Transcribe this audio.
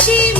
she